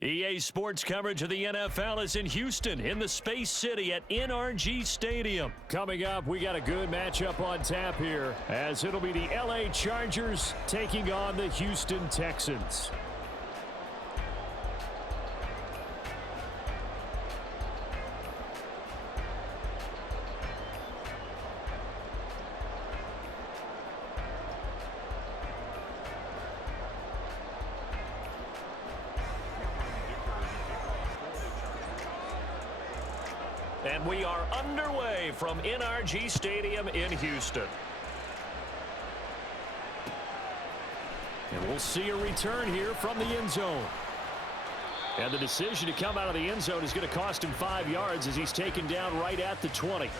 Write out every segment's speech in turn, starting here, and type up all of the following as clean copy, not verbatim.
EA Sports coverage of the NFL is in Houston in the Space City at NRG Stadium. Coming up, we got a good matchup on tap here as it'll be the LA Chargers taking on the Houston Texans. And we are underway from NRG Stadium in Houston. And we'll see a return here from the end zone. And the decision to come out of the end zone is going to cost him 5 yards as he's taken down right at the 20.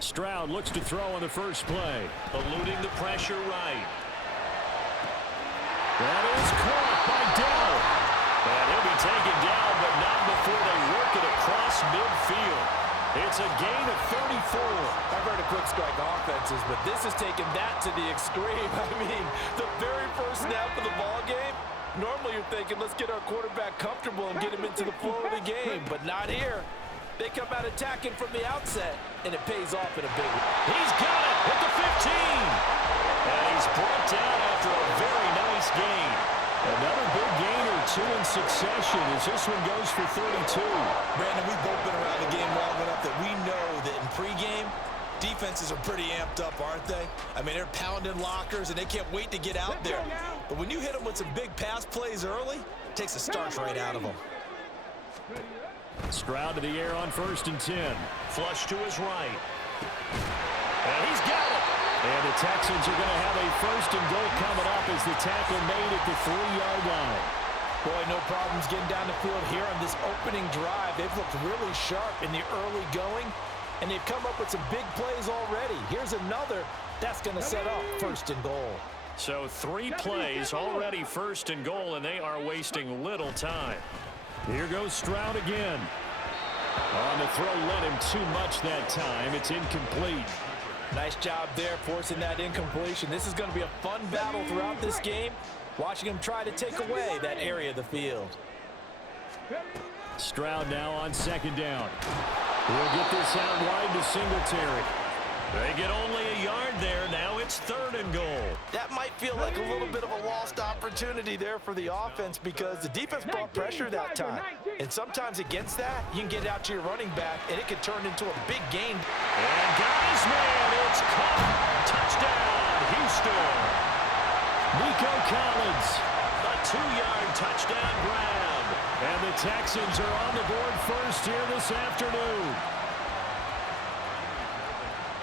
Stroud looks to throw on the first play. Eluding the pressure right. That is caught by Dell. And he'll be taken down, but not before they work it across midfield. It's a gain of 34. I've heard of quick strike offenses, but this is taking that to the extreme. I mean, the very first snap of the ball game, normally you're thinking, let's get our quarterback comfortable and get him into the flow of the game, but not here. They come out attacking from the outset, and it pays off in a big way. He's got it at the 15. And he's brought down after a very nice gain. Another big gain or two in succession as this one goes for 32. Brandon, we've both been around the game long enough that we know that in pregame, defenses are pretty amped up, aren't they? I mean, they're pounding lockers, and they can't wait to get out there. But when you hit them with some big pass plays early, it takes the starch right out of them. Stroud to the air on 1st and 10. Flush to his right. And he's got it. And the Texans are going to have a 1st and goal coming up as the tackle made at the 3-yard line. Boy, no problems getting down the field here on this opening drive. They've looked really sharp in the early going, and they've come up with some big plays already. Here's another that's going to set up 1st and goal. So 3 plays already 1st and goal, and they are wasting little time. Here goes Stroud again. On the throw, led him too much that time. It's incomplete. Nice job there forcing that incompletion. This is going to be a fun battle throughout this game, watching him try to take away that area of the field. Stroud now on 2nd down. He'll get this out wide to Singletary. They get only a yard there. Now it's 3rd and goal. That might feel like a little bit of a lost opportunity there for the offense because the defense brought pressure that time. And sometimes against that, you can get out to your running back, and it can turn into a big gain. And got his man. It's caught. Touchdown, Houston. Nico Collins. A 2-yard touchdown grab. And the Texans are on the board first here this afternoon.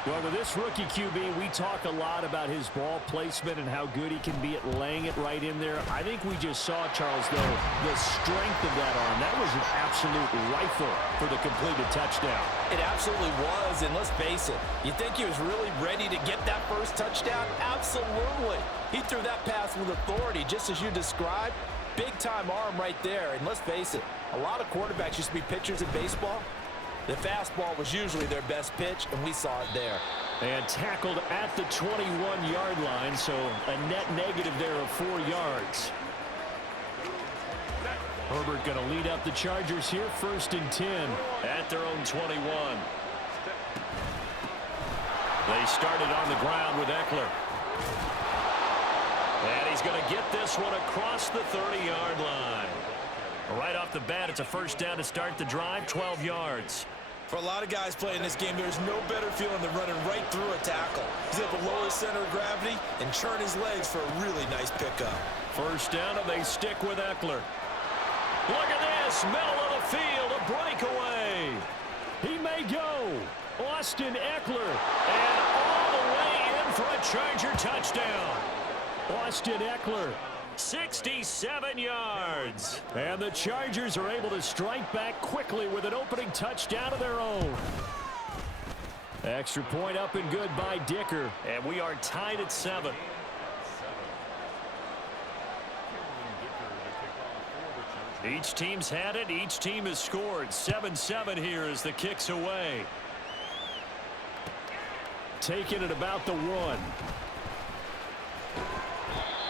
Well, with this rookie QB, we talk a lot about his ball placement and how good he can be at laying it right in there. I think we just saw, Charles, though, the strength of that arm. That was an absolute rifle for the completed touchdown. It absolutely was, and let's face it, you think he was really ready to get that first touchdown? Absolutely. He threw that pass with authority, just as you described. Big-time arm right there, and let's face it, a lot of quarterbacks used to be pitchers in baseball. The fastball was usually their best pitch, and we saw it there. And tackled at the 21-yard line, so a net negative there of 4 yards. Herbert going to lead up the Chargers here, 1st and 10 at their own 21. They started on the ground with Eckler. And he's going to get this one across the 30-yard line. Right off the bat, it's a 1st down to start the drive, 12 yards. For a lot of guys playing this game, there's no better feeling than running right through a tackle. He's able to lower his center of gravity and churn his legs for a really nice pickup. 1st down, and they stick with Eckler. Look at this, middle of the field, a breakaway. He may go. Austin Eckler, and all the way in for a Charger touchdown. Austin Eckler, 67 yards. And the Chargers are able to strike back quickly with an opening touchdown of their own. Extra point up and good by Dicker. And we are tied at 7. Each team's had it. Each team has scored. 7-7 here as the kick's away. Taking it about the 1.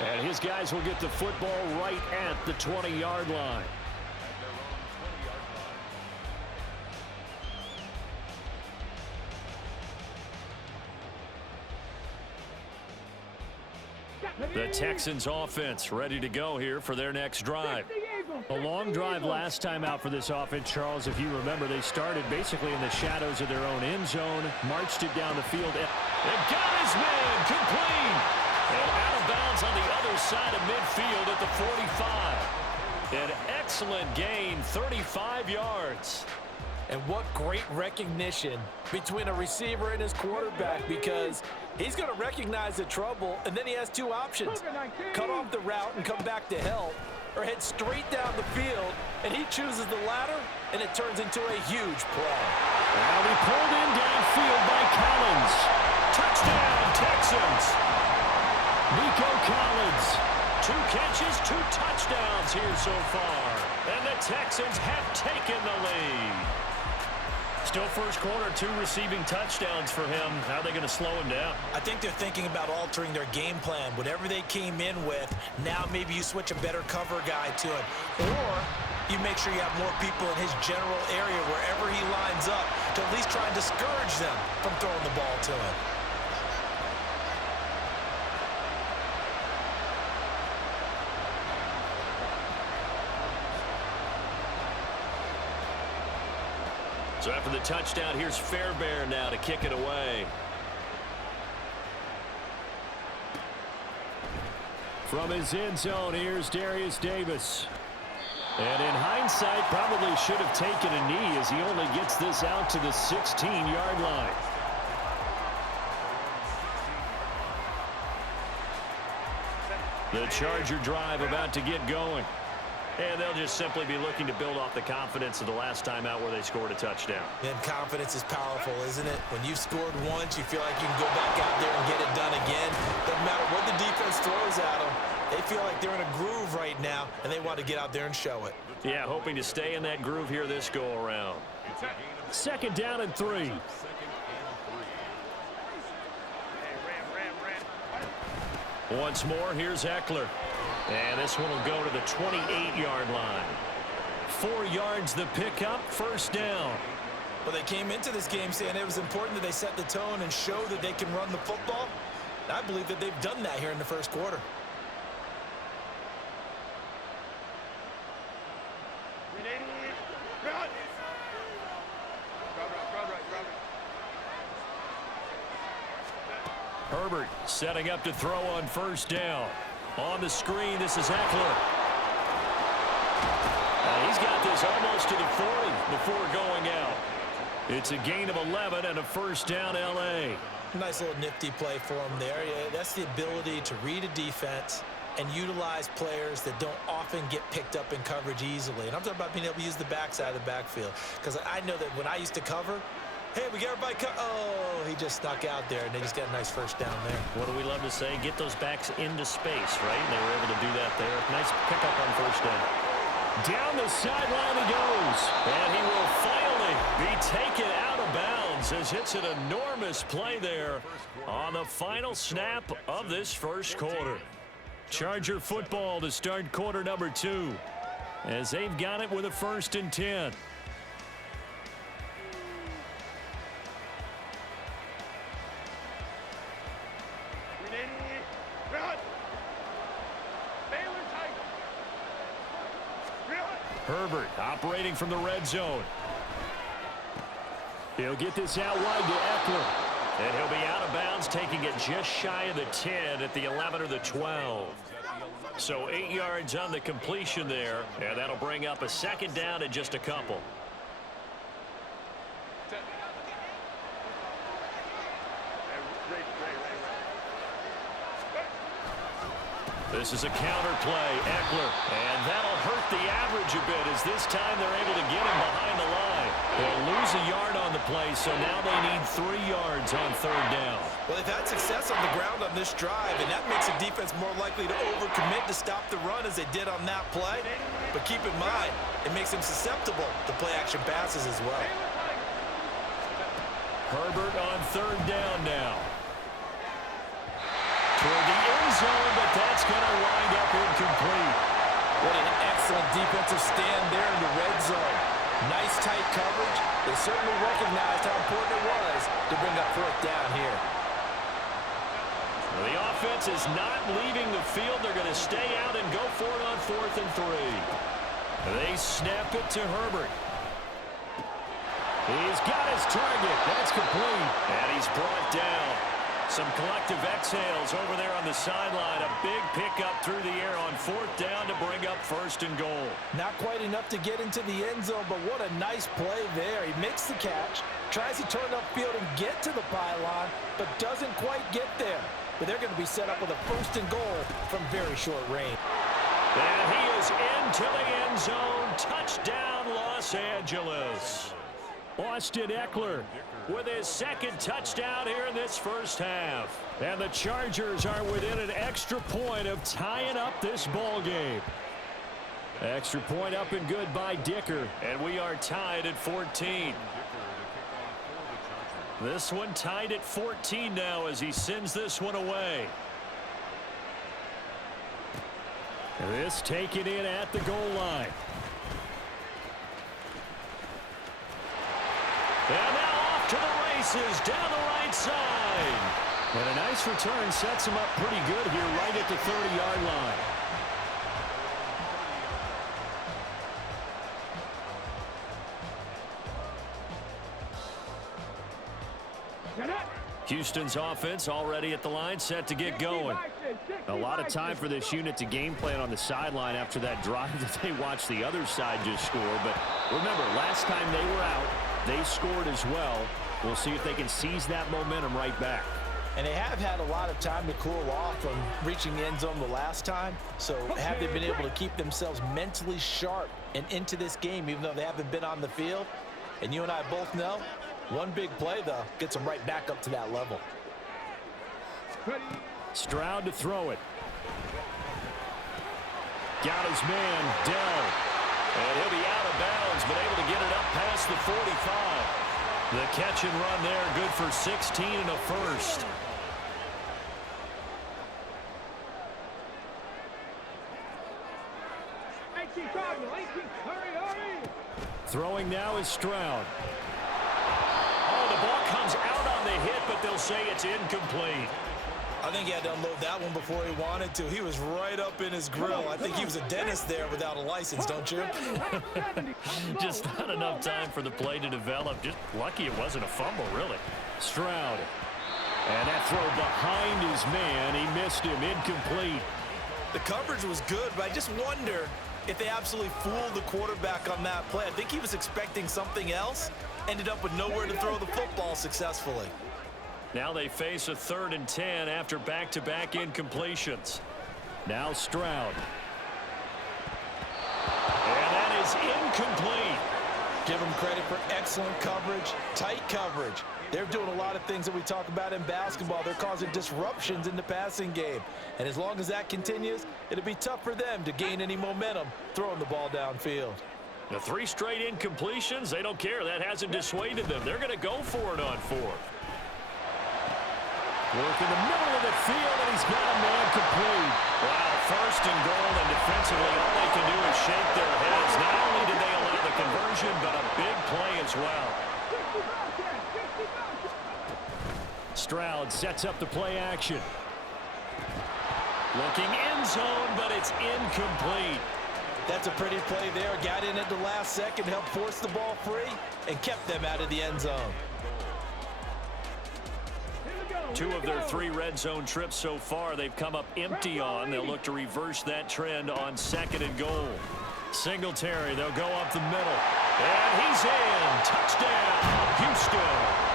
And his guys will get the football right at the 20-yard line. The Texans offense ready to go here for their next drive. A long drive last time out for this offense, Charles. If you remember, they started basically in the shadows of their own end zone, marched it down the field, and got his man complete. And out of bounds on the other side of midfield at the 45. An excellent gain, 35 yards. And what great recognition between a receiver and his quarterback, because he's going to recognize the trouble, and then he has two options. Cut off the route and come back to help, or head straight down the field, and he chooses the latter, and it turns into a huge play. Now he pulled in downfield by Collins. Touchdown, Texans. Nico Collins. 2 catches, 2 touchdowns here so far. And the Texans have taken the lead. Still first quarter, 2 receiving touchdowns for him. How are they going to slow him down? I think they're thinking about altering their game plan. Whatever they came in with, now maybe you switch a better cover guy to it. Or you make sure you have more people in his general area wherever he lines up to at least try and discourage them from throwing the ball to him. So after the touchdown, here's Fairbairn now to kick it away. From his end zone, here's Darius Davis. And in hindsight, probably should have taken a knee as he only gets this out to the 16-yard line. The Charger drive about to get going. And they'll just simply be looking to build off the confidence of the last time out where they scored a touchdown. And confidence is powerful, isn't it? When you've scored once, you feel like you can go back out there and get it done again. Doesn't matter what the defense throws at them. They feel like they're in a groove right now, and they want to get out there and show it. Yeah, hoping to stay in that groove here this go-around. 2nd down and 3. Once more, here's Eckler. And this one will go to the 28-yard line. 4 yards the pickup, 1st down. Well, they came into this game saying it was important that they set the tone and show that they can run the football. I believe that they've done that here in the first quarter. Herbert setting up to throw on 1st down. On the screen, this is Eckler. And he's got this almost to the 40 before going out. It's a gain of 11 and a 1st down, L.A. Nice little nifty play for him there. Yeah, that's the ability to read a defense and utilize players that don't often get picked up in coverage easily. And I'm talking about being able to use the backside of the backfield. Because I know that when I used to cover, hey, we got everybody oh, he just snuck out there, and they just got a nice 1st down there. What do we love to say? Get those backs into space, right? And they were able to do that there. Nice pickup on 1st down. Down the sideline he goes. And he will finally be taken out of bounds as it's an enormous play there on the final snap of this first quarter. Charger football to start quarter number 2 as they've got it with a 1st and 10. Herbert operating from the red zone. He'll get this out wide to Eckler. And he'll be out of bounds, taking it just shy of the 10 at the 11 or the 12. So 8 yards on the completion there, and that'll bring up a 2nd down and just a couple. This is a counter play, Eckler, and that'll hurt the average a bit as this time they're able to get him behind the line. They'll lose a yard on the play, so now they need 3 yards on 3rd down. Well, they've had success on the ground on this drive, and that makes the defense more likely to overcommit to stop the run as they did on that play. But keep in mind, it makes them susceptible to play-action passes as well. Herbert on 3rd down now. Toward the end zone, but that's going to wind up incomplete. What an excellent defensive stand there in the red zone. Nice tight coverage. They certainly recognized how important it was to bring up 4th down here. Well, the offense is not leaving the field. They're going to stay out and go for it on 4th and 3. They snap it to Herbert. He's got his target. That's complete. And he's brought down. Some collective exhales over there on the sideline. A big pickup through the air on 4th down to bring up 1st and goal. Not quite enough to get into the end zone, but what a nice play there. He makes the catch, tries to turn upfield and get to the pylon, but doesn't quite get there. But they're going to be set up with a 1st and goal from very short range. And he is into the end zone. Touchdown, Los Angeles. Austin Eckler with his 2nd touchdown here in this 1st half. And the Chargers are within an extra point of tying up this ball game. Extra point up and good by Dicker. And we are tied at 14. This one tied at 14 now as he sends this one away. This taken in at the goal line. And now off to the races down the right side. And a nice return sets him up pretty good here right at the 30-yard line. Houston's offense already at the line, set to get going. A lot of time for this unit to game plan on the sideline after that drive that they watched the other side just score. But remember, last time they were out, they scored as well. We'll see if they can seize that momentum right back. And they have had a lot of time to cool off from reaching the end zone the last time. So have they been able to keep themselves mentally sharp and into this game, even though they haven't been on the field? And you and I both know, one big play, though, gets them right back up to that level. Stroud to throw it. Got his man, Dell. And he'll be out of bounds, but able to get it up past the 45. The catch and run there, good for 16 and a 1st. Throwing now is Stroud. Oh, the ball comes out on the hit, but they'll say it's incomplete. I think he had to unload that one before he wanted to. He was right up in his grill. I think he was a dentist there without a license, don't you? Just not enough time for the play to develop. Just lucky it wasn't a fumble, really. Stroud. And that throw behind his man. He missed him. Incomplete. The coverage was good, but I just wonder if they absolutely fooled the quarterback on that play. I think he was expecting something else. Ended up with nowhere to throw the football successfully. Now they face a 3rd and 10 after back-to-back incompletions. Now Stroud. And that is incomplete. Give them credit for excellent coverage, tight coverage. They're doing a lot of things that we talk about in basketball. They're causing disruptions in the passing game. And as long as that continues, it'll be tough for them to gain any momentum throwing the ball downfield. The 3 straight incompletions, they don't care. That hasn't dissuaded them. They're going to go for it on 4th. Work in the middle of the field, and he's got a man complete. Wow, 1st and goal, and defensively, all they can do is shake their heads. Not only did they allow the conversion, but a big play as well. Stroud sets up the play action. Looking end zone, but it's incomplete. That's a pretty play there. Got in at the last second, helped force the ball free, and kept them out of the end zone. 2 of their 3 red zone trips so far, they've come up empty on. They'll look to reverse that trend on 2nd and goal. Singletary, they'll go up the middle. And he's in. Touchdown, Houston.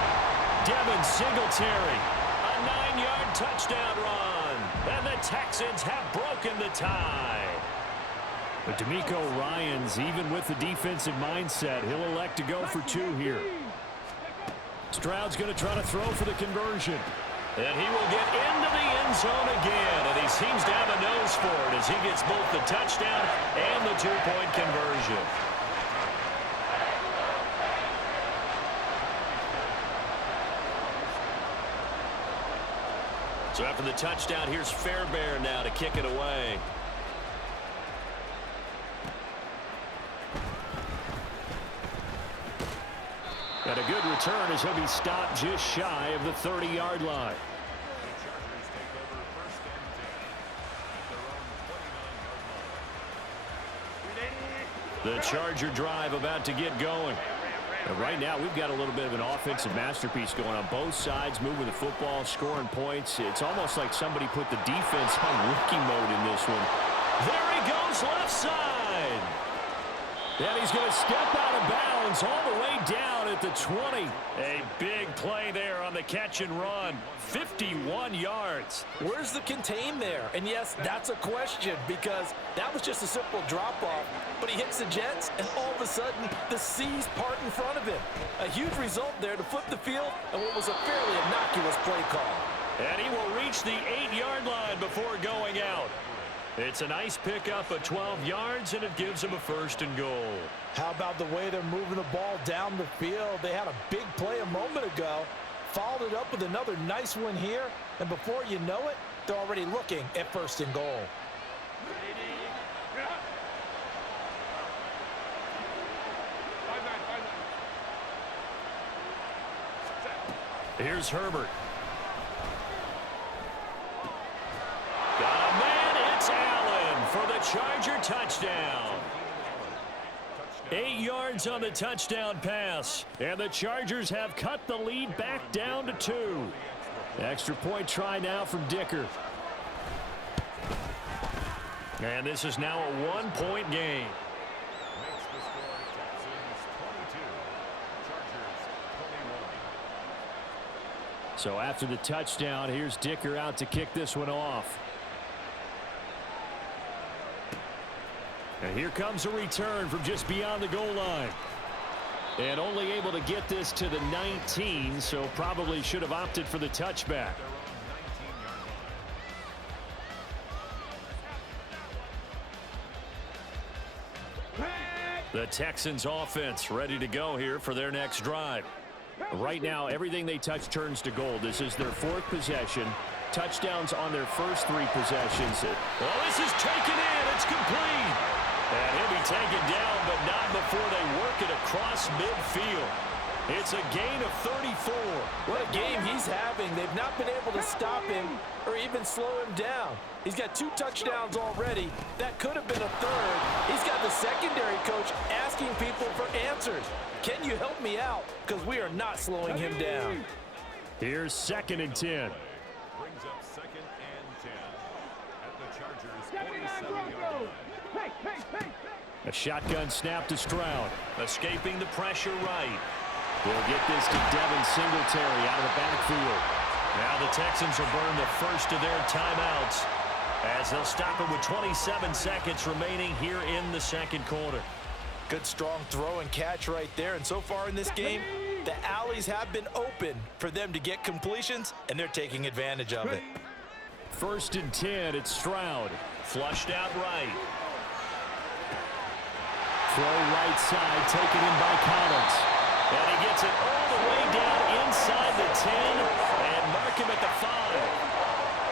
Devin Singletary, a 9-yard touchdown run. And the Texans have broken the tie. But D'Amico Ryans, even with the defensive mindset, he'll elect to go for 2 here. Stroud's going to try to throw for the conversion. And he will get into the end zone again. And he seems to have a nose for it as he gets both the touchdown and the 2-point conversion. So after the touchdown, here's Fairbairn now to kick it away. And a good return as he'll be stopped just shy of the 30-yard line. The Charger drive about to get going. And right now, we've got a little bit of an offensive masterpiece going on both sides, moving the football, scoring points. It's almost like somebody put the defense on rookie mode in this one. There he goes, left side. And he's going to step out of bounds all the way down at the 20. A big play there on the catch and run. 51 yards. Where's the contain there? And yes, that's a question because that was just a simple drop-off. But he hits the Jets, and all of a sudden, the seas part in front of him. A huge result there to flip the field and what was a fairly innocuous play call. And he will reach the 8-yard line before going out. It's a nice pickup of 12 yards, and it gives him a 1st and goal. How about the way they're moving the ball down the field? They had a big play a moment ago, followed it up with another nice one here, and before you know it, they're already looking at 1st and goal. Here's Herbert. Got a man, it's Allen for the Charger touchdown. 8 yards on the touchdown pass, and the Chargers have cut the lead back down to 2. Extra point try now from Dicker. And this is now a 1-point game. So after the touchdown, here's Dicker out to kick this one off. And here comes a return from just beyond the goal line. And only able to get this to the 19, so probably should have opted for the touchback. The Texans offense ready to go here for their next drive. Right now, everything they touch turns to gold. This is their 4th possession. Touchdowns on their first 3 possessions. Well, this is taken in. It's complete. And he'll be taken down, but not before they work it across midfield. It's a gain of 34. What a game he's having. They've not been able to stop him or even slow him down. He's got 2 touchdowns already. That could have been a 3rd. He's got the secondary coach asking people for answers. Can you help me out? Because we are not slowing him down. Here's 2nd and 10. Brings up 2nd and 10 at the Chargers' 47-yard line. A shotgun snap to Stroud. Escaping the pressure right. We'll get this to Devin Singletary out of the backfield. Now the Texans will burn the first of their timeouts as they'll stop it with 27 seconds remaining here in the 2nd quarter. Good strong throw and catch right there. And so far in this game, the alleys have been open for them to get completions, and they're taking advantage of it. 1st and 10, it's Stroud. Flushed out right. Throw right side, taken in by Collins. And he gets it all the way down inside the 10 and mark him at the 5.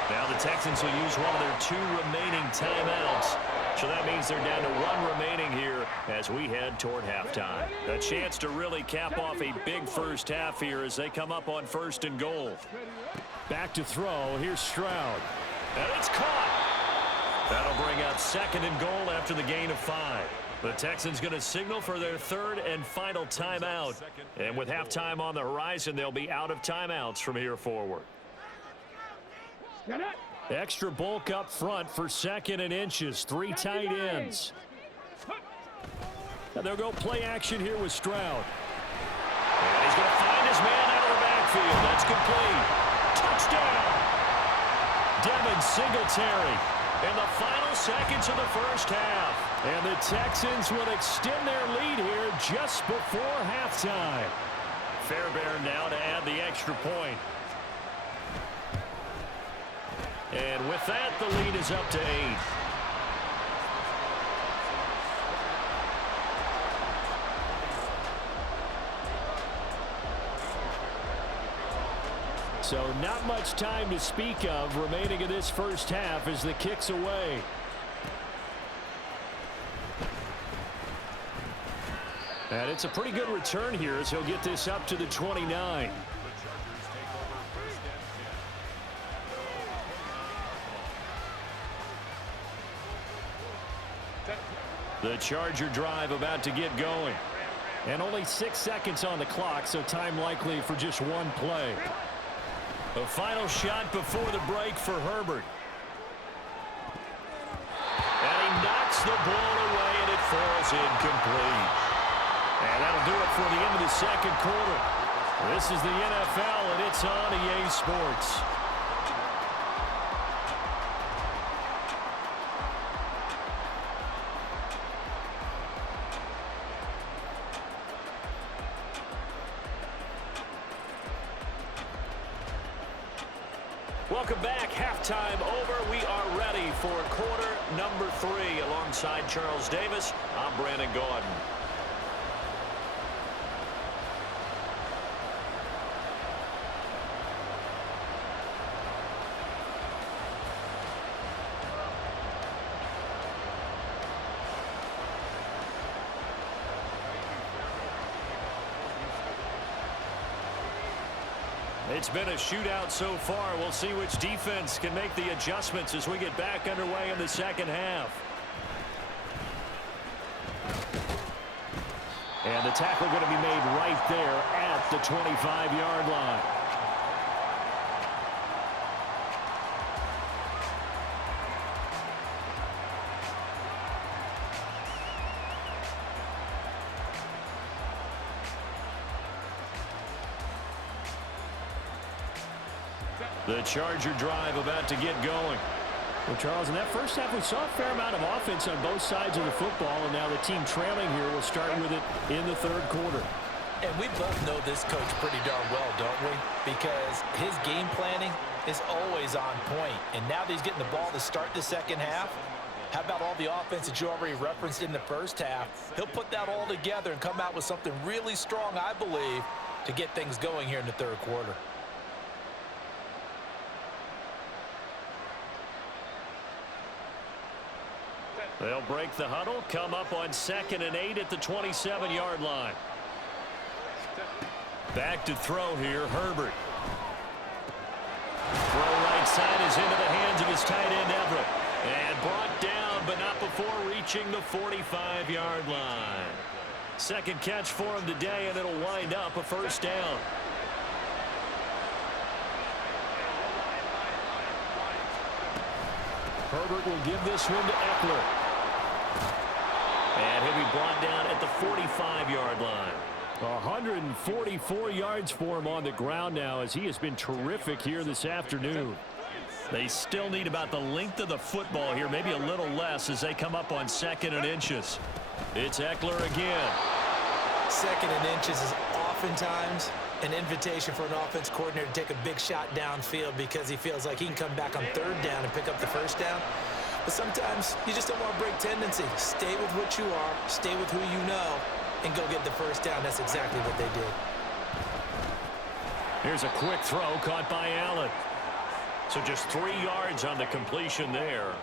Now the Texans will use one of their 2 remaining timeouts. So that means they're down to 1 remaining here as we head toward halftime. A chance to really cap off a big first half here as they come up on 1st and goal. Back to throw. Here's Stroud. And it's caught. That'll bring up 2nd and goal after the gain of 5. The Texans going to signal for their 3rd and final timeout. And with halftime on the horizon, they'll be out of timeouts from here forward. Extra bulk up front for 2nd and inches. 3 tight ends. And they'll go play action here with Stroud. And he's going to find his man out of the backfield. That's complete. Touchdown. Devin Singletary. in the final seconds of the first half. And the Texans will extend their lead here just before halftime. Fairbairn now to add the extra point. And with that, the lead is up to 8. So not much time to speak of remaining in this first half as the kick's away. And it's a pretty good return here as he'll get this up to the 29. The Charger drive about to get going. And only 6 seconds on the clock, so time likely for just one play. A final shot before the break for Herbert. And he knocks the ball away, and it falls incomplete. And that'll do it for the end of the second quarter. This is the NFL, and it's on EA Sports. Welcome back. Halftime over. We are ready for quarter number 3. Alongside Charles Davis, I'm Brandon Gaudin. It's been a shootout so far. We'll see which defense can make the adjustments as we get back underway in the second half. And the tackle going to be made right there at the 25-yard line. The Charger drive about to get going. Well, Charles, in that first half, we saw a fair amount of offense on both sides of the football, and now the team trailing here will start with it in the third quarter. And we both know this coach pretty darn well, don't we? Because his game planning is always on point. And now that he's getting the ball to start the second half, how about all the offense that you already referenced in the first half? He'll put that all together and come out with something really strong, I believe, to get things going here in the third quarter. They'll break the huddle, come up on 2nd and 8 at the 27-yard line. Back to throw here, Herbert. Throw right side is into the hands of his tight end, Everett. And brought down, but not before reaching the 45-yard line. Second catch for him today, and it'll wind up a first down. Herbert will give this one to Eckler. And he'll be brought down at the 45-yard line. 144 yards for him on the ground now as he has been terrific here this afternoon. They still need about the length of the football here, maybe a little less as they come up on 2nd and inches. It's Eckler again. 2nd and inches is oftentimes an invitation for an offense coordinator to take a big shot downfield because he feels like he can come back on 3rd down and pick up the first down. But sometimes you just don't want to break tendency. Stay with what you are, stay with who you know, and go get the first down. That's exactly what they did. Here's a quick throw caught by Allen. So just 3 yards on the completion there.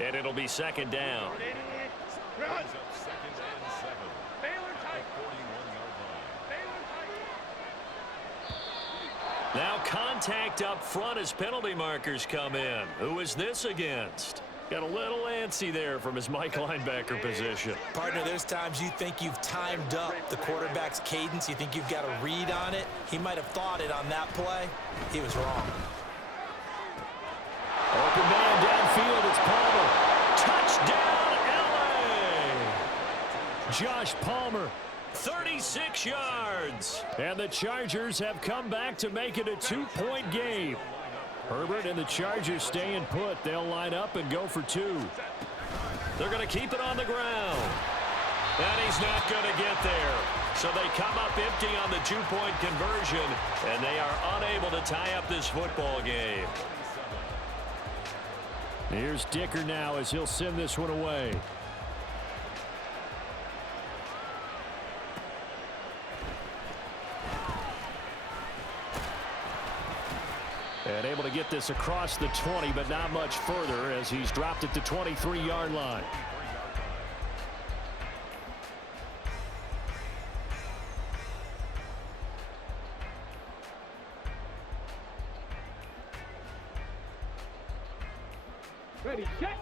And it'll be 2nd down. Now contact up front as penalty markers come in. Who is this against? Got a little antsy there from his Mike linebacker position. Partner, there's times you think you've timed up the quarterback's cadence. You think you've got a read on it. He might have thought it on that play. He was wrong. Open man downfield. It's Palmer. Touchdown, L.A. Josh Palmer. 36 yards. And the Chargers have come back to make it a 2-point game. Herbert and the Chargers staying put. They'll line up and go for 2. They're going to keep it on the ground. And he's not going to get there. So they come up empty on the 2-point conversion, and they are unable to tie up this football game. Here's Dicker now as he'll send this one away. And able to get this across the 20, but not much further as he's dropped it to 23-yard line.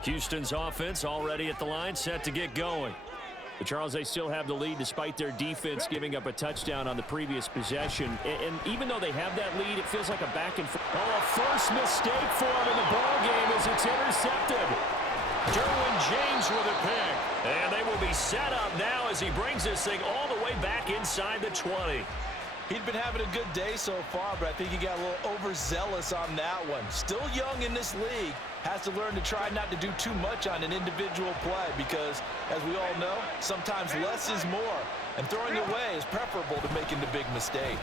Houston's offense already at the line, set to get going. But Charles, they still have the lead despite their defense giving up a touchdown on the previous possession. And even though they have that lead, it feels like a back and forth. Oh, a first mistake for him in the ball game as it's intercepted. Derwin James with a pick. And they will be set up now as he brings this thing all the way back inside the 20. He'd been having a good day so far, but I think he got a little overzealous on that one. Still young in this league. Has to learn to try not to do too much on an individual play because, as we all know, sometimes less is more. And throwing it away is preferable to making the big mistake.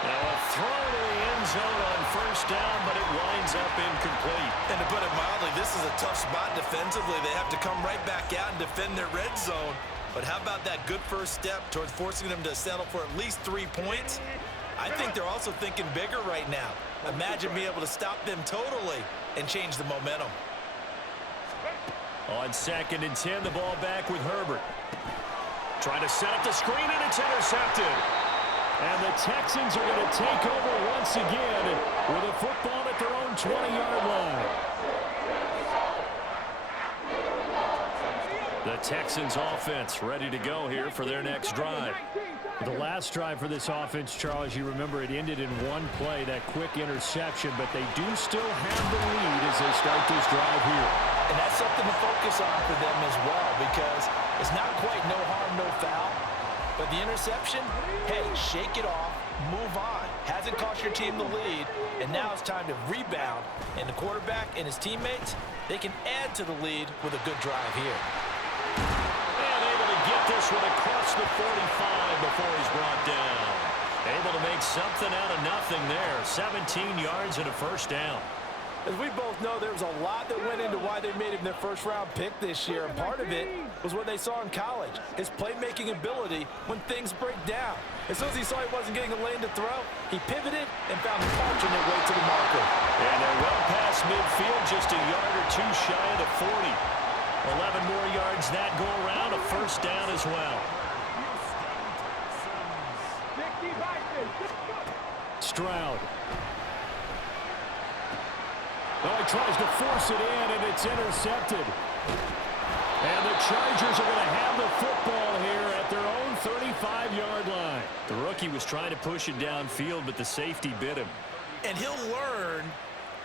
Now a throw to the end zone on first down, but it winds up incomplete. And to put it mildly, this is a tough spot defensively. They have to come right back out and defend their red zone. But how about that good first step towards forcing them to settle for at least 3 points? I think they're also thinking bigger right now. Imagine being able to stop them totally and change the momentum. On 2nd and 10, the ball back with Herbert. Trying to set up the screen, and it's intercepted. And the Texans are going to take over once again with a football at their own 20-yard line. The Texans offense ready to go here for their next drive. The last drive for this offense, Charles, you remember it ended in one play, that quick interception, but they do still have the lead as they start this drive here. And that's something to focus on for them as well because it's not quite no harm, no foul. But the interception, hey, shake it off, move on. Hasn't cost your team the lead, and now it's time to rebound. And the quarterback and his teammates, they can add to the lead with a good drive here. And able to get this one across the 45 before he's brought down. Able to make something out of nothing there. 17 yards and a first down. As we both know, there was a lot that went into why they made him their first-round pick this year, and part of it was what they saw in college, his playmaking ability when things break down. As soon as he saw he wasn't getting a lane to throw, he pivoted and found the alternate way to the marker. And they're well past midfield, just a yard or two shy of the 40. 11 more yards that go around, a first down as well. Stroud. Oh, he tries to force it in, and it's intercepted. And the Chargers are going to have the football here at their own 35-yard line. The rookie was trying to push it downfield, but the safety bit him. And he'll learn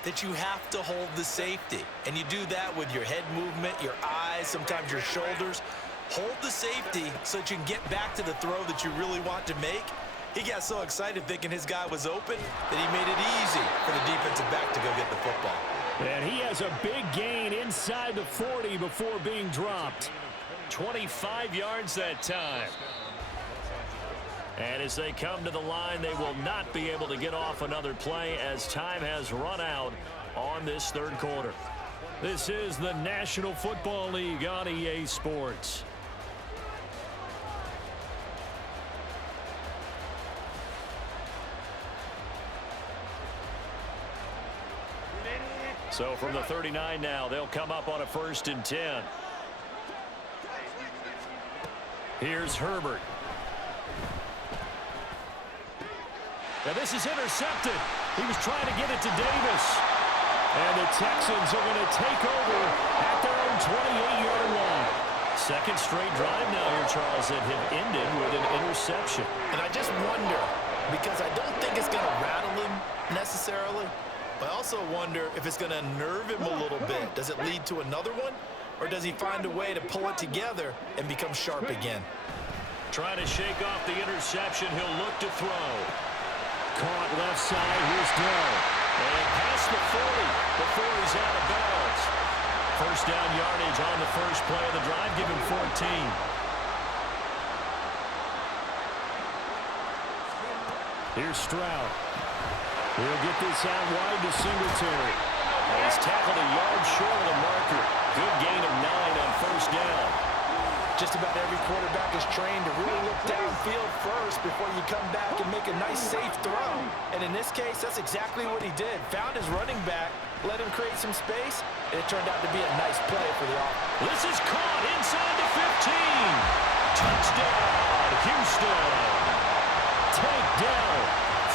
that you have to hold the safety. And you do that with your head movement, your eyes, sometimes your shoulders. Hold the safety so that you can get back to the throw that you really want to make. He got so excited thinking his guy was open that he made it easy for the defensive back to go get the football. And he has a big gain inside the 40 before being dropped. 25 yards that time. And as they come to the line, they will not be able to get off another play as time has run out on this third quarter. This is the National Football League on EA Sports. So from the 39 now, they'll come up on a 1st and 10. Here's Herbert. Now this is intercepted. He was trying to get it to Davis. And the Texans are going to take over at their own 28-yard line. Second straight drive now here, Charles, that have ended with an interception. And I just wonder, because I don't think it's going to rattle him necessarily, but I also wonder if it's going to nerve him a little bit. Does it lead to another one? Or does he find a way to pull it together and become sharp again? Trying to shake off the interception. He'll look to throw. caught left side. Here's Dell. And past the 40 before he's out of bounds. First down yardage on the first play of the drive. Give him 14. Here's Stroud. He'll get this out wide to Singletary. And he's tackled a yard short of the marker. Good gain of 9 on first down. Just about every quarterback is trained to really look downfield first before you come back and make a nice, safe throw. And in this case, that's exactly what he did. Found his running back, let him create some space, and it turned out to be a nice play for the offense. This is caught inside the 15. Touchdown, Houston. Takedown,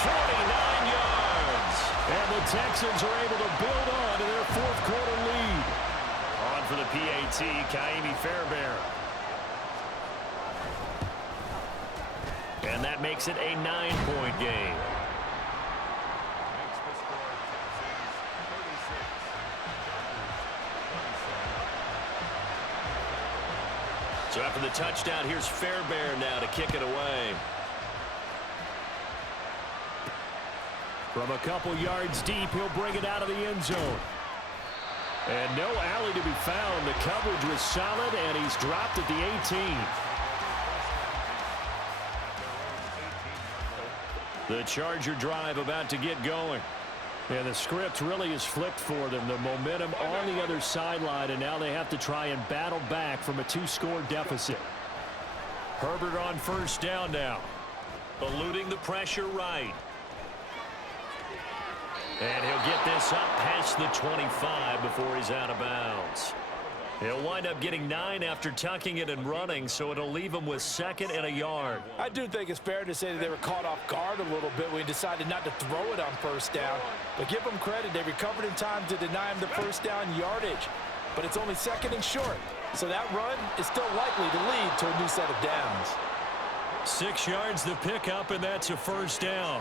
49 yards. And the Texans are able to build on to their fourth quarter lead. On for the PAT, Kaimi Fairbairn. And that makes it a 9-point game. Makes the score Texans 36, 27. So after the touchdown, here's Fairbairn now to kick it away. From a couple yards deep, he'll bring it out of the end zone. And no alley to be found. The coverage was solid, and he's dropped at the 18. The Charger drive about to get going. And the script really is flipped for them. The momentum on the other sideline, and now they have to try and battle back from a 2-score deficit. Herbert on first down now. Eluding the pressure right. And he'll get this up past the 25 before he's out of bounds. He'll wind up getting 9 after tucking it and running, so it'll leave him with 2nd and a yard. I do think it's fair to say that they were caught off guard a little bit when he decided not to throw it on first down. But give them credit, they recovered in time to deny him the first down yardage. But it's only 2nd and short, so that run is still likely to lead to a new set of downs. 6 yards the pickup, and that's a first down.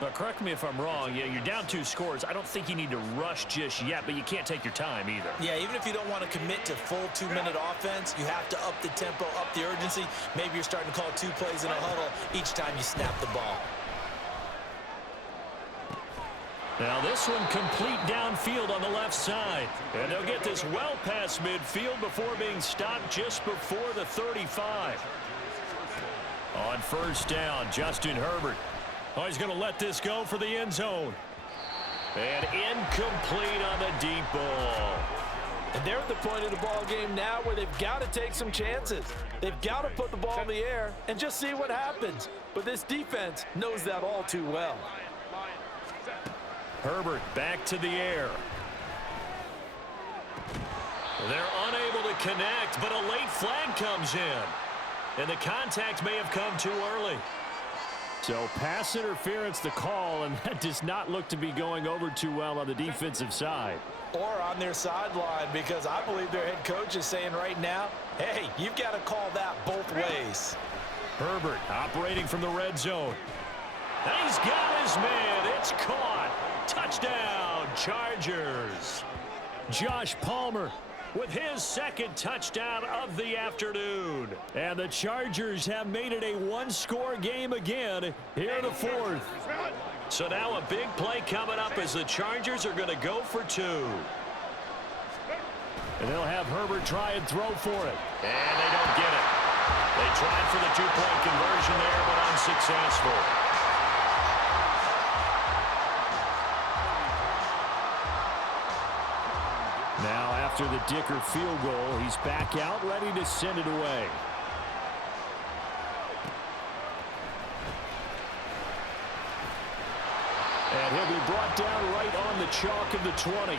But correct me if I'm wrong. Yeah, you're down 2 scores. I don't think you need to rush just yet, but you can't take your time either. Yeah, even if you don't want to commit to full 2-minute offense, you have to up the tempo, up the urgency. Maybe you're starting to call 2 plays in a huddle each time you snap the ball. Now this one complete downfield on the left side. And they'll get this well past midfield before being stopped just before the 35. On first down, Justin Herbert. Oh, he's going to let this go for the end zone. And incomplete on the deep ball. And they're at the point of the ball game now where they've got to take some chances. They've got to put the ball in the air and just see what happens. But this defense knows that all too well. Herbert back to the air. They're unable to connect, but a late flag comes in. And the contact may have come too early. So pass interference the call, and that does not look to be going over too well on the defensive side. Or on their sideline, because I believe their head coach is saying right now, hey, you've got to call that both ways. Herbert operating from the red zone. And he's got his man. It's caught. Touchdown, Chargers. Josh Palmer with his 2nd touchdown of the afternoon. And the Chargers have made it a 1-score game again here in the 4th. So now a big play coming up as the Chargers are going to go for 2. And they'll have Herbert try and throw for it. And they don't get it. They tried for the 2-point conversion there, but unsuccessful. Now after the Dicker field goal, he's back out, ready to send it away. And he'll be brought down right on the chalk of the 20.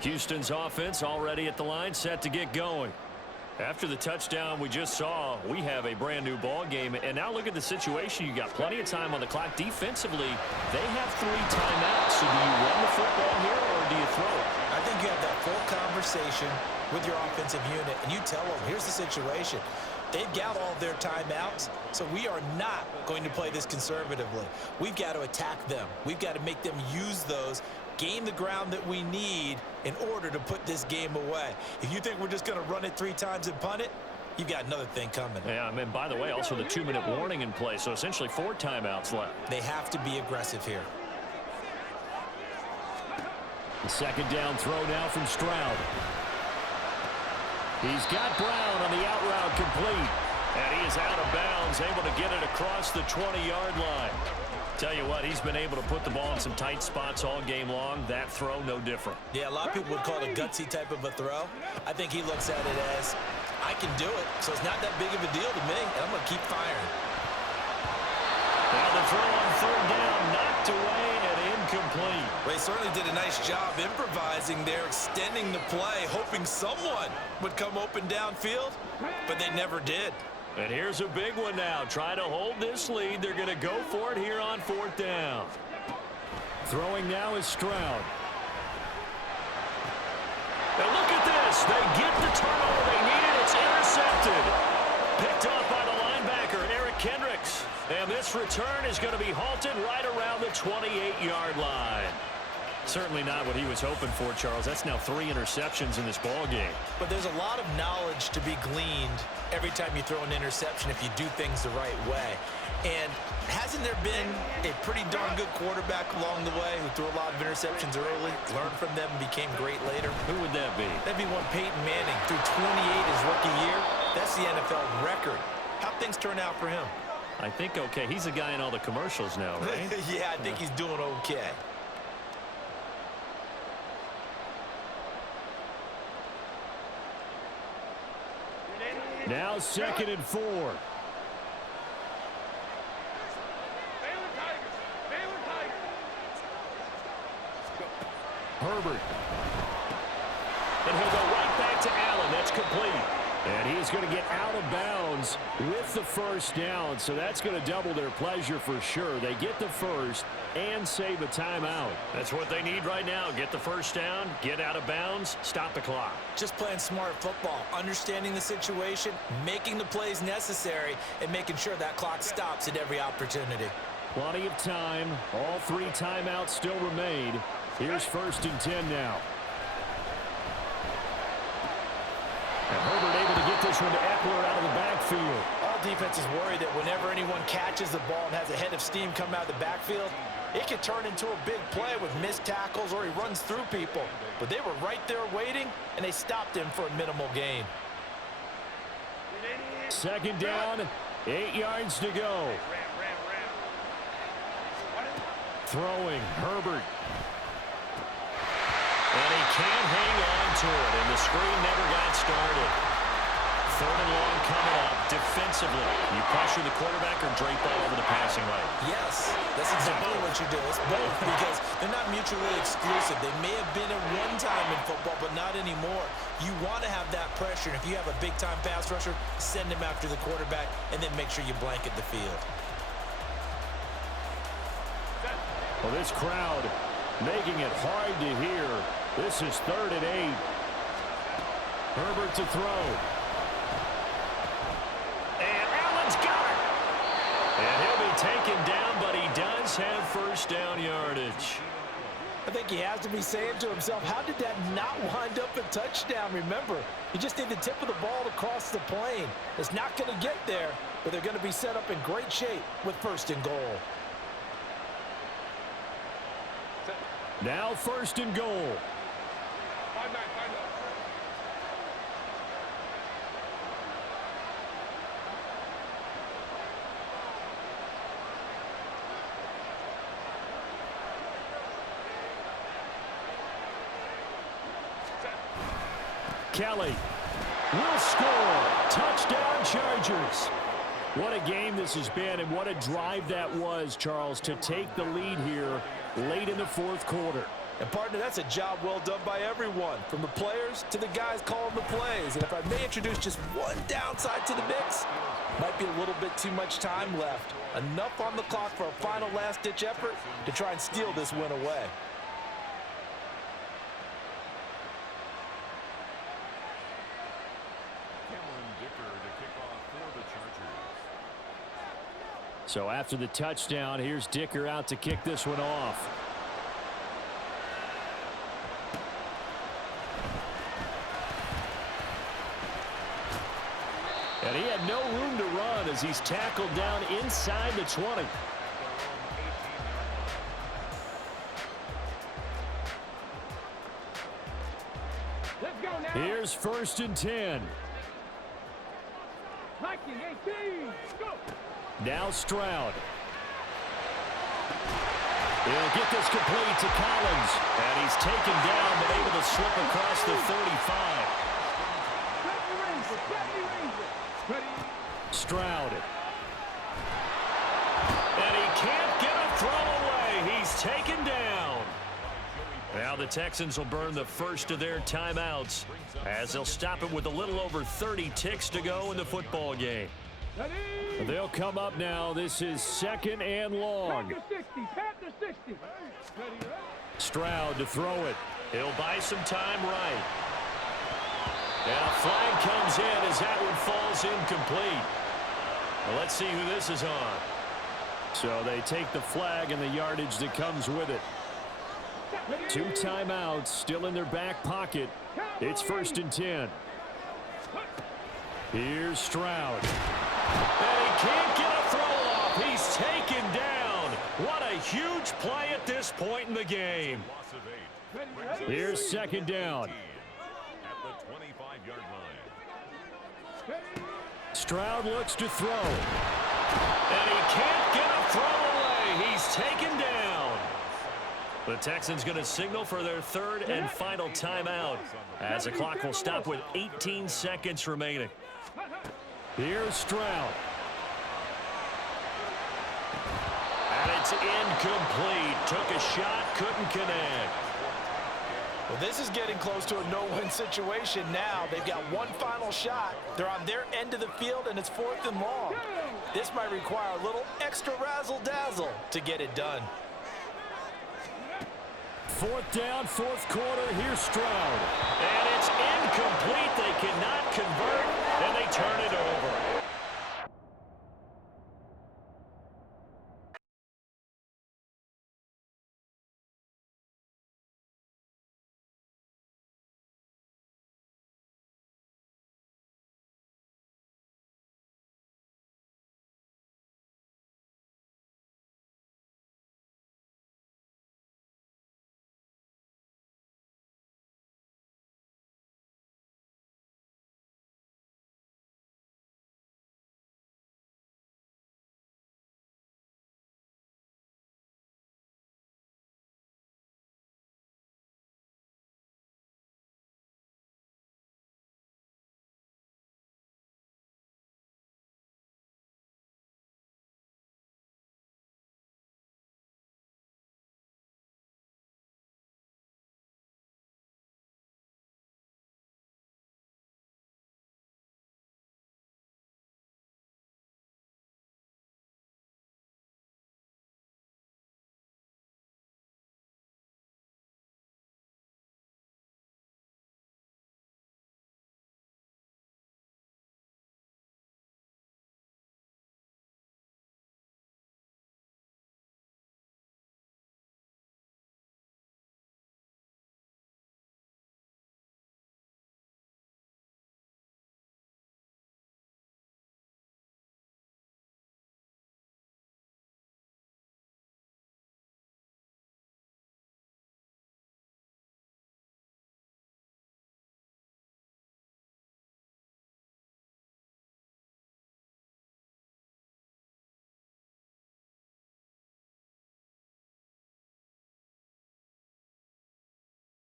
Houston's offense already at the line, set to get going. After the touchdown we just saw, we have a brand new ball game. And now look at the situation. You got plenty of time on the clock. Defensively, they have 3 timeouts. So do you run the football here or do you throw it? I think you have that full conversation with your offensive unit, and you tell them, here's the situation. They've got all of their timeouts, so we are not going to play this conservatively. We've got to attack them. We've got to make them use those gain the ground that we need in order to put this game away. If you think we're just going to run it 3 times and punt it, you've got another thing coming. Yeah, I mean, by the way, also the 2-minute warning in play, so essentially 4 timeouts left. They have to be aggressive here. The second down throw now from Stroud. He's got Brown on the out route complete. And he is out of bounds, able to get it across the 20-yard line. Tell you what, he's been able to put the ball in some tight spots all game long. That throw, no different. Yeah, a lot of people would call it a gutsy type of a throw. I think he looks at it as, I can do it, so it's not that big of a deal to me, and I'm going to keep firing. Now the throw on third down, knocked away and incomplete. Well, he certainly did a nice job improvising there, extending the play, hoping someone would come open downfield, but they never did. And here's a big one now. Trying to hold this lead. They're going to go for it here on 4th down. Throwing now is Stroud. And look at this. They get the turnover they needed. It's intercepted. Picked off by the linebacker, Eric Kendricks. And this return is going to be halted right around the 28-yard line. Certainly not what he was hoping for, Charles. That's now 3 interceptions in this ball game. But there's a lot of knowledge to be gleaned every time you throw an interception if you do things the right way. And hasn't there been a pretty darn good quarterback along the way who threw a lot of interceptions early, learned from them, and became great later? Who would that be? That'd be one Peyton Manning. Threw 28 his rookie year. That's the NFL record. How'd things turn out for him? I think okay. He's a guy in all the commercials now, right? Yeah, I think he's doing okay. Now 2nd and 4. Herbert. And he'll go right back to Allen. That's complete. And he's going to get out of bounds with the first down. So that's going to double their pleasure for sure. They get the first and save a timeout. That's what they need right now. Get the first down, get out of bounds, stop the clock. Just playing smart football, understanding the situation, making the plays necessary, and making sure that clock stops at every opportunity. Plenty of time. All 3 timeouts still remain. Here's 1st and 10 now. And Herbert able to get this one to Eckler out of the backfield. All defenses worry that whenever anyone catches the ball and has a head of steam come out of the backfield, it can turn into a big play with missed tackles or he runs through people. But they were right there waiting, and they stopped him for a minimal gain. 2nd down, 8 yards to go. Throwing, Herbert. And he can't hang on to it, and the screen never got started. 3rd and long coming up defensively. You pressure the quarterback or drape all over the passing lane? Yes, that's exactly what you do. It's both because they're not mutually exclusive. They may have been at one time in football, but not anymore. You want to have that pressure, and if you have a big-time pass rusher, send him after the quarterback, and then make sure you blanket the field. Well, this crowd making it hard to hear. This is 3rd and 8. Herbert to throw. And Allen's got it. And he'll be taken down, but he does have first down yardage. I think he has to be saying to himself, how did that not wind up a touchdown? Remember, you just need the tip of the ball to cross the plane. It's not going to get there, but they're going to be set up in great shape with 1st and goal. Now 1st and goal. Kelly will score. Touchdown, Chargers. What a game this has been, and what a drive that was, Charles, to take the lead here late in the 4th quarter. And, partner, that's a job well done by everyone, from the players to the guys calling the plays. And if I may introduce just one downside to the mix, might be a little bit too much time left. Enough on the clock for a final last-ditch effort to try and steal this win away. So after the touchdown, here's Dicker out to kick this one off. And he had no room to run as he's tackled down inside the 20. Let's go now. Here's 1st and 10. Mikey, 18. Go. Now Stroud. He'll get this complete to Collins. And he's taken down but able to slip across the 35. Stroud. And he can't get a throw away. He's taken down. Now the Texans will burn the first of their timeouts as they'll stop it with a little over 30 ticks to go in the football game. They'll come up now. This is 2nd and long. Stroud to throw it. He'll buy some time right. And a flag comes in as that one falls incomplete. Well, let's see who this is on. So they take the flag and the yardage that comes with it. 2 timeouts still in their back pocket. It's 1st and 10. Here's Stroud. And he can't get a throw off. He's taken down. What a huge play at this point in the game. Here's 2nd down. At the 25-yard line. Stroud looks to throw. And he can't get a throw away. He's taken down. The Texans going to signal for their 3rd and final timeout as the clock will stop with 18 seconds remaining. Here's Stroud. And it's incomplete. Took a shot, couldn't connect. Well, this is getting close to a no-win situation now. They've got one final shot. They're on their end of the field, and it's 4th and long. This might require a little extra razzle-dazzle to get it done. 4th down, 4th quarter. Here's Stroud. And it's incomplete.